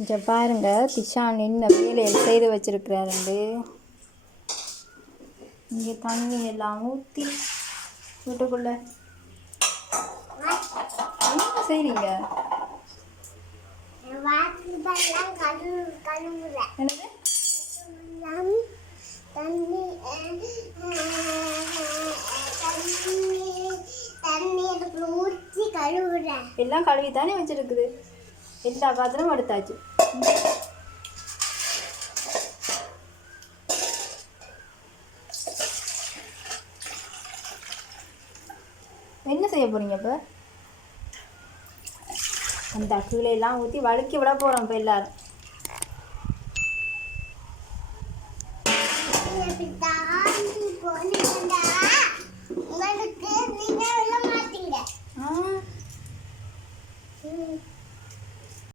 இங்கே பாருங்க திஷான் என்ன வேலையை செய்து வச்சிருக்கிறாரு. இங்கே தண்ணி எல்லாம் ஊற்றி வீட்டுக்குள்ள என்ன செய்றீங்க? என்னது? எல்லாம் கழுவி தானே வச்சிருக்குது. எல்லா பாத்திரமும் எடுத்தாச்சு. என்ன செய்ய போறீங்க இப்போ? அந்த கீழே எல்லாம் ஊற்றி வழுக்கி விட போகிறோம் இப்போ எல்லாரும்.